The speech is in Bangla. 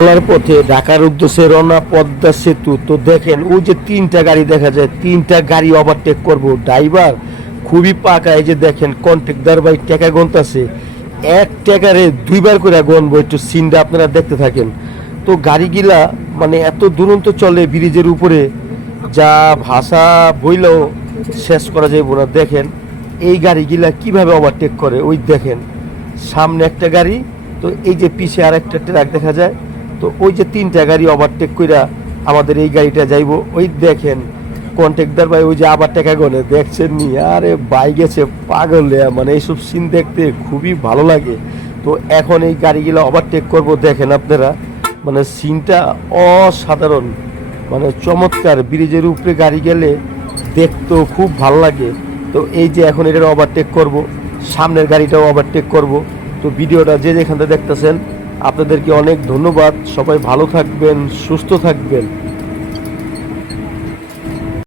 বাংলার পথে ঢাকার উদ্দেশ্যে রওনা পদ্মা সেতু। তো দেখেন ওই যে তিনটা গাড়ি দেখা যায়, তিনটা গাড়ি ওভারটেক করব। ড্রাইভার খুবই পাকা, এই যে দেখেন কন্ট্রাক্টর ভাই টাকা গুনতেছে, এক টাকারে দুইবার করে গুনবো। একটু সিনটা আপনারা দেখতে থাকেন। তো গাড়িগুলা মানে এত দুরন্ত চলে ব্রিজের উপরে, যা ভাষা বইলেও শেষ করা যাইব না। দেখেন এই গাড়িগুলা কিভাবে ওভারটেক করে, ওই দেখেন সামনে একটা গাড়ি, তো এই যে পিছে আর একটা ট্রাক দেখা যায়। তো ওই যে তিনটা গাড়ি ওভারটেক কইরা আমাদের এই গাড়িটা যাইবো। ওই দেখেন কন্ট্রাক্টর ভাই ওই যে আবার টাকা গনে, দেখছেন নি? আরে বাই গেছে পাগল, মানে এইসব সিন দেখতে খুবই ভালো লাগে। তো এখন এই গাড়িগুলো ওভারটেক করব, দেখেন আপনারা, মানে সিনটা অসাধারণ, মানে চমৎকার। ব্রিজের উপরে গাড়ি গেলে দেখতেও খুব ভালো লাগে। তো এই যে এখন এটার ওভারটেক করব, সামনের গাড়িটাও ওভারটেক করব। তো ভিডিওটা যে যেখান থেকে দেখতেছেন আপনাদেরকে অনেক ধন্যবাদ। সবাই ভালো থাকবেন, সুস্থ থাকবেন।